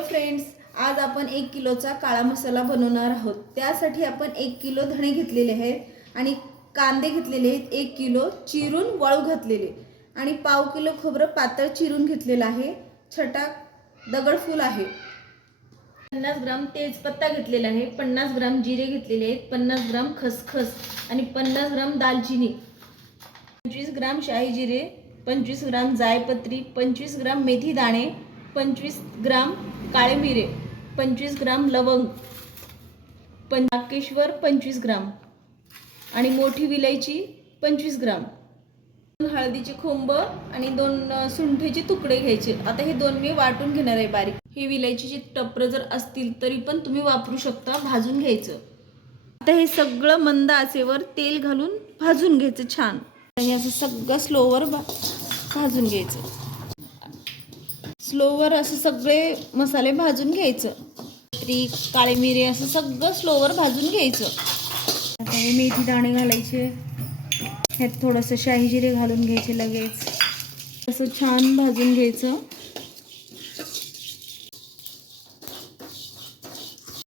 Hello friends, आज आपण 1 किलोचा काळा मसाला बनवणार आहोत। त्यासाठी आपण 1 किलो धणे घेतलेले आहेत आणि कांदे घेतलेले आहेत 1 किलो चिरून वाळू घातलेले आणि पाव किलो खोबरं पातळ चिरून घेतलेलं आहे। छटा दगडफूल आहे, 50 ग्राम तेजपत्ता घेतलेला आहे, 50 ग्राम जिरे घेतलेले आहेत, 50 ग्राम खसखस आणि 50 ग्राम दालचिनी, 25 ग्राम शाही जिरे, 25 ग्राम जायपत्री, 25 ग्राम मेथी दाणे, 25 ग्राम काळे मिरे, 25 ग्राम लवंग, नागेश्वर 25 ग्राम आणि मोठी विलायची 25 ग्राम, हळदीचे खोंब आणि 2 सुंठीचे तुकडे घ्यायचे। आता हे 2 मी वाटून घेणार आहे बारीक। हे विलायचीचे टप्पर जर असतील तरी पण तुम्ही वापरू शकता, भाजून घ्यायचं। आता हे सगळं मंद आचेवर तेल घालून भाजून घ्यायचं छान। हे असं सगळं स्लोवर भाजून घ्यायचं। स्लोवर असं सगळे मसाले भाजून घ्यायचं। काळे मिरे असं सगळं स्लोवर भाजून घ्यायचं। आता हे मेथी दाणे घालायचे, ह्यात थोडंसं शाही जिरे घालून घ्यायचे, लगेच असं छान भाजून घ्यायचं।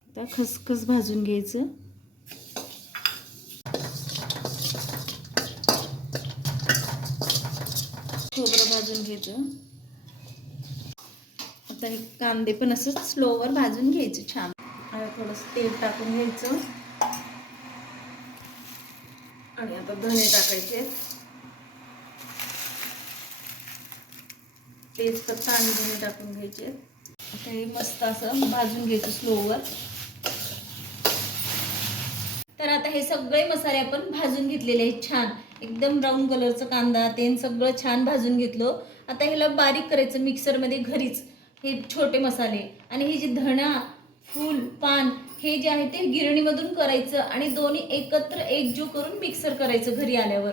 आता खसखस भाजून घ्यायचं, खोबरं भाजून घ्यायचं। आता हे कांदे पण असं स्लोवर भाजून घ्यायचे छान। आता थोडंसं तेल टाकून घ्यायचं आणि आता धणे टाकायचे, तेजपत्ता आणि धणे टाकून घ्यायचे। आता हे मस्त असं भाजून घ्यायचं स्लोवर। तर आता हे सगळे मसाले आपण भाजून घेतलेले आहेत छान, एकदम ब्राऊन कलरचा कांदा तेन सगळं छान भाजून घेतलं। आता ह्याला बारीक करायचं मिक्सरमध्ये घरीच, हे छोटे मसाले आणि हे जे धणा फूल पान हे जे आहे ते गिरणीमधून करायचं आणि दोन्ही एकत्र एकजीव करून मिक्सर करायचं घरी आल्यावर।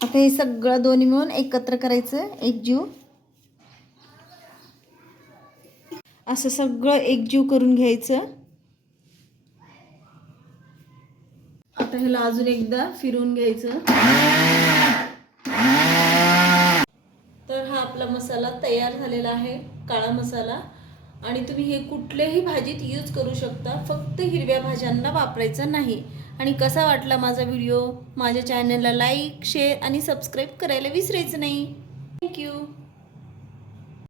आता हे सगळं दोन्ही मिळून एकत्र करायचं एकजीव, असं सगळं एकजीव करून घ्यायचं। आता ह्याला अजून एकदा फिरवून घ्यायचं। तर हा आपला मसाला तयार झालेला आहे, काळा मसाला। आणि तुम्ही हे कुठल्याही भाजीत यूज करू शकता, फक्त हिरव्या भाज्यांना वापरायचं नाही। आणि कसा वाटला माझा व्हिडिओ? माझ्या चॅनलला लाईक शेअर आणि सबस्क्राईब करायला विसरायचं नाही। थँक्यू।